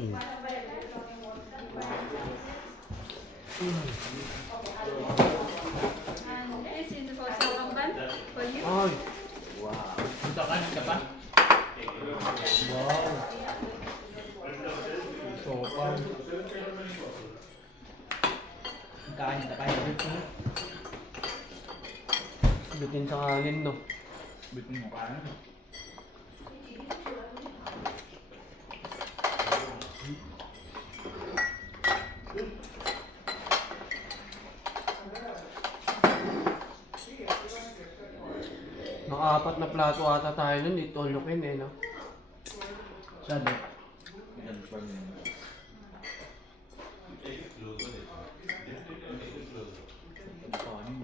Mm. And this is for Salamban for you. Ay, Wow. Punta ka pa? wow. Sopaw. Kain ka tayo. Bitin sa kanin, no? Bitin mo kain. Naka-apat na plato ata tayo nun, dito lukin eh, no? Sabi. Ganun pa rin. Kanin.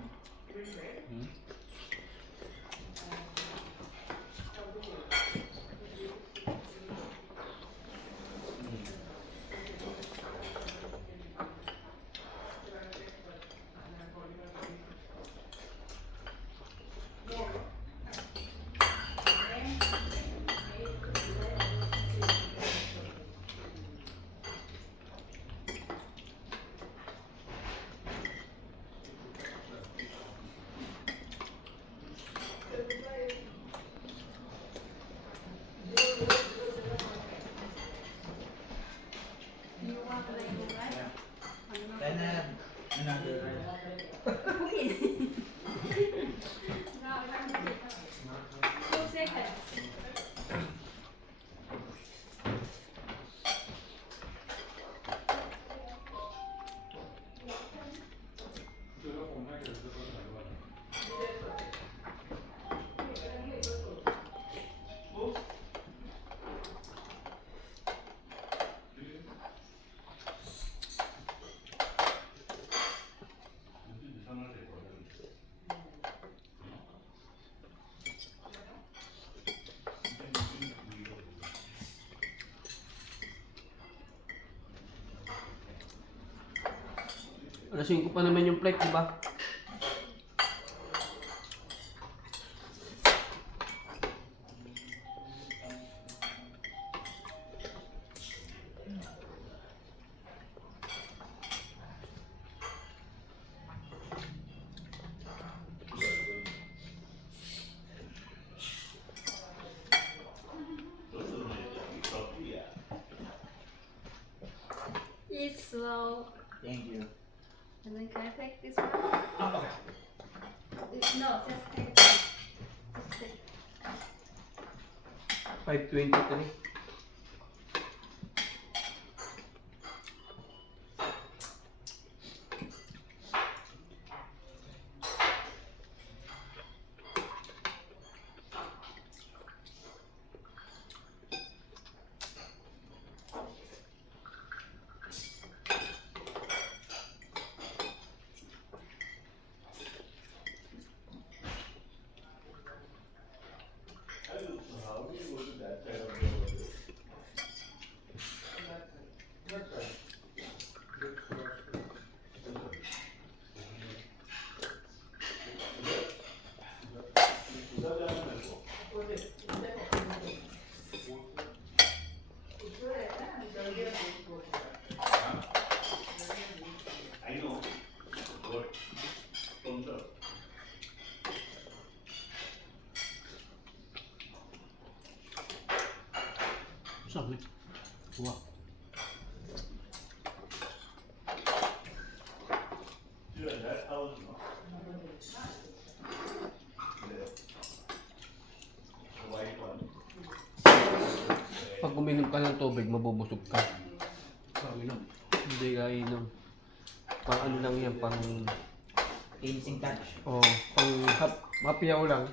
You want like that, right? Then another Okay. Now I'm going to 2 seconds. Alas 5 pa naman yung flight, di ba? Eat slow. Thank you. And then can I take this one? Okay. No, just take this. Just take. 5:23. Sabi. Wow. Pag uminom ka ng tubig, mabubusog ka. Hindi ka inom. Pang ano lang yan, pang... Cleansing touch. Oh, pang hapiyaw lang.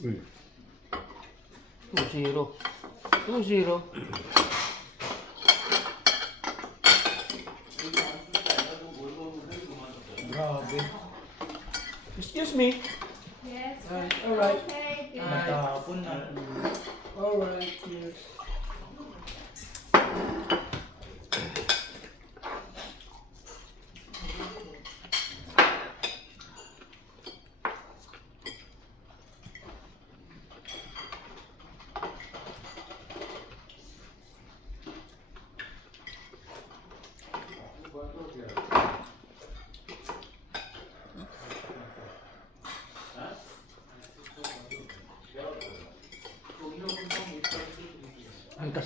Uy. 2-0. 2-0. Grabe. Excuse me. Yes. Alright. Okay. Good. Matapon na.